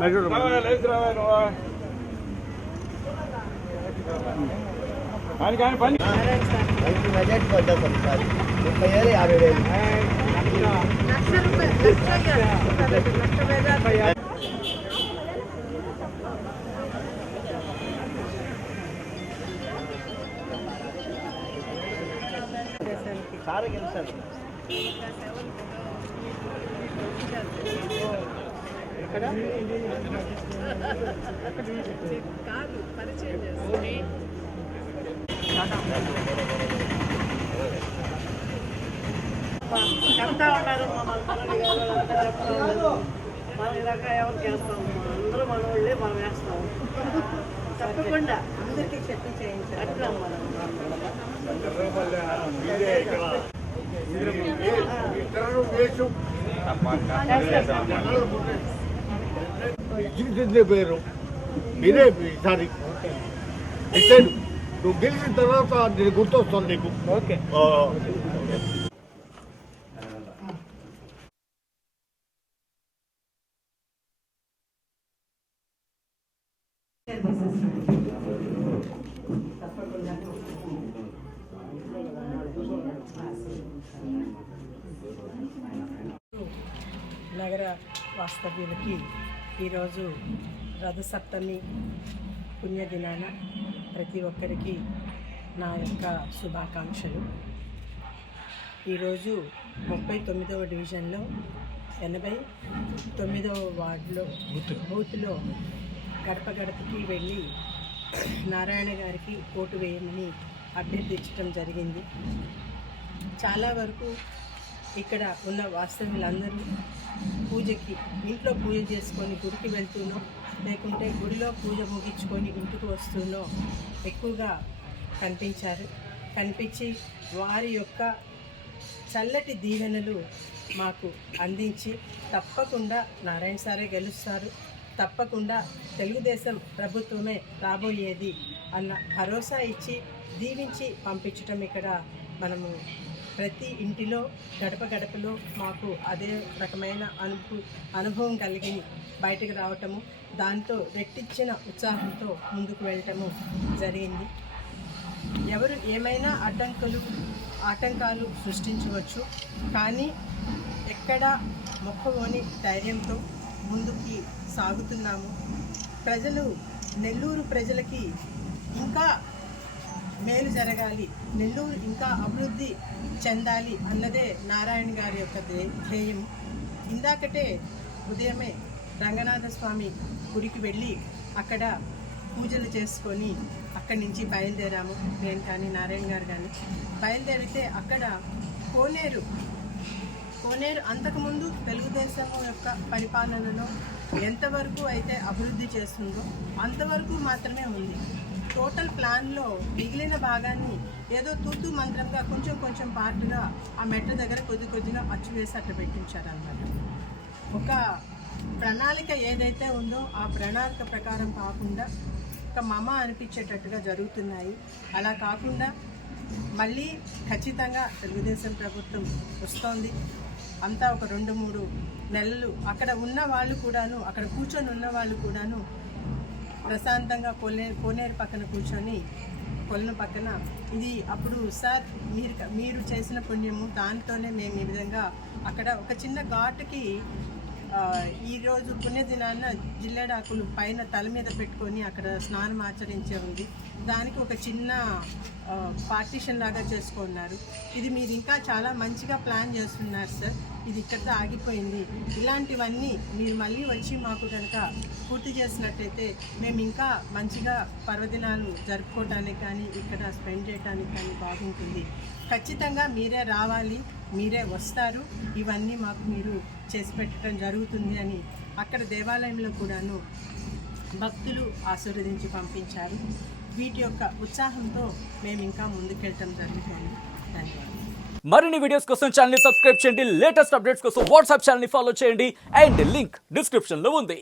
Majority పడ్డా sir 30,000 50,000. సారే గెలుస్తారు. కాదు పరిచయం చేస్తుంది. చెప్తా ఉన్నారు మన ఇలాగా ఎవరికి వేస్తాము, అందరూ మన వాళ్ళే మనం వేస్తాము. తప్పకుండా అందరికీ చెప్పి చేయించాలి. అట్లా మనం పేరు మీరే ఈసారి డిసైడ్. నువ్వు గెలిచిన తర్వాత నేను గుర్తొస్తాను నీకు. ఓకే. నగర వాస్తవ్యులకి ఈరోజు రథసప్తమి పుణ్యదినాన ప్రతి ఒక్కరికి నా యొక్క శుభాకాంక్షలు. ఈరోజు 39వ డివిజన్లో 89వ వార్డులో బూత్లో గడప గడపకి వెళ్ళి నారాయణ గారికి ఓటు వేయమని అభ్యర్థించడం జరిగింది. చాలా వరకు ఇక్కడ ఉన్న వాస్తవ్యులందరూ పూజకి ఇంట్లో పూజ చేసుకొని గుడికి వెళ్తూనో లేకుంటే గుడిలో పూజ ముగించుకొని ఇంటికి వస్తూనో ఎక్కువగా కనిపించి వారి యొక్క చల్లటి దీవెనలు మాకు అందించి తప్పకుండా నారాయణ సారే గెలుస్తారు, తప్పకుండా తెలుగుదేశం ప్రభుత్వమే రాబోయేది అన్న భరోసా ఇచ్చి దీవించి పంపించటం ఇక్కడ మనము ప్రతి ఇంటిలో గడప గడపలో మాకు అదే రకమైన అనుభవం కలిగి బయటకు రావటము, దాంతో రెట్టించిన ఉత్సాహంతో ముందుకు వెళ్ళటము జరిగింది. ఎవరు ఏమైనా ఆటంకాలు సృష్టించవచ్చు, కానీ ఎక్కడ మొక్కవోని ధైర్యంతో ముందుకి సాగుతున్నాము. నెల్లూరు ప్రజలకి ఇంకా మేలు జరగాలి, నెల్లూరు ఇంకా అభివృద్ధి చెందాలి అన్నదే నారాయణ గారి యొక్క ధ్యేయం. ఇందాకటే ఉదయమే రంగనాథ స్వామి గుడికి వెళ్ళి అక్కడ పూజలు చేసుకొని అక్కడి నుంచి బయలుదేరాము. నేను కానీ నారాయణ గారు కానీ బయలుదేరితే అక్కడ కోనేరు అంతకుముందు తెలుగుదేశం యొక్క పరిపాలనలో ఎంతవరకు అయితే అభివృద్ధి చేస్తుందో అంతవరకు మాత్రమే ఉంది. టోటల్ ప్లాన్లో మిగిలిన భాగాన్ని ఏదో తూతూ మంత్రంగా కొంచెం పార్ట్గా ఆ మెట్ల దగ్గర కొద్దిగా అచ్చు వేసి అట్ట పెట్టించారన్నమాట. ఒక ప్రణాళిక ఏదైతే ఉందో ఆ ప్రణాళిక ప్రకారం కాకుండా ఒక మమ అనిపించేటట్టుగా జరుగుతున్నాయి. అలా కాకుండా మళ్ళీ ఖచ్చితంగా తెలుగుదేశం ప్రభుత్వం వస్తోంది. అంతా ఒక 2-3 నెలలు అక్కడ ఉన్న వాళ్ళు కూడాను, అక్కడ కూర్చొని ఉన్న వాళ్ళు కూడాను ప్రశాంతంగా కోనేరు పక్కన కూర్చొని కొలను పక్కన ఇది అప్పుడు సార్ మీరు చేసిన పుణ్యము, దాంతోనే మేము ఈ విధంగా అక్కడ ఒక చిన్న ఘాటుకి ఈరోజు పుణ్యదినాన్న జిల్లేడాకులు పైన తల మీద పెట్టుకొని అక్కడ స్నానం ఆచరించే ఉంది. దానికి ఒక చిన్న పార్టీషన్ లాగా చేసుకున్నారు. ఇది మీరు ఇంకా చాలా మంచిగా ప్లాన్ చేస్తున్నారు సార్, ఇది ఇక్కడితో ఆగిపోయింది. ఇలాంటివన్నీ మీరు మళ్ళీ వచ్చి మాకు కనుక పూర్తి చేసినట్టయితే మేము ఇంకా మంచిగా పర్వదినాలు జరుపుకోవటానికి కానీ ఇక్కడ స్పెండ్ చేయడానికి కానీ బాగుంటుంది. ఖచ్చితంగా మీరే రావాలి, మీరే వస్తారు, ఇవన్నీ మాకు మీరు చేసి పెట్టడం జరుగుతుంది అని అక్కడ దేవాలయంలో కూడాను భక్తులు ఆశీర్వదించి పంపించారు. వీటి యొక్క ఉత్సాహంతో మేము ఇంకా ముందుకెళ్ళటం జరుగుతుంది. ధన్యవాదాలు. మరిన్ని వీడియోస్ కోసం ఛానల్ ని సబ్స్క్రైబ్ చేయండి, లేటెస్ట్ అప్డేట్స్ కోసం వాట్సాప్ ఛానల్ ని ఫాలో చేయండి అండ్ లింక్ డిస్క్రిప్షన్ లో ఉంది.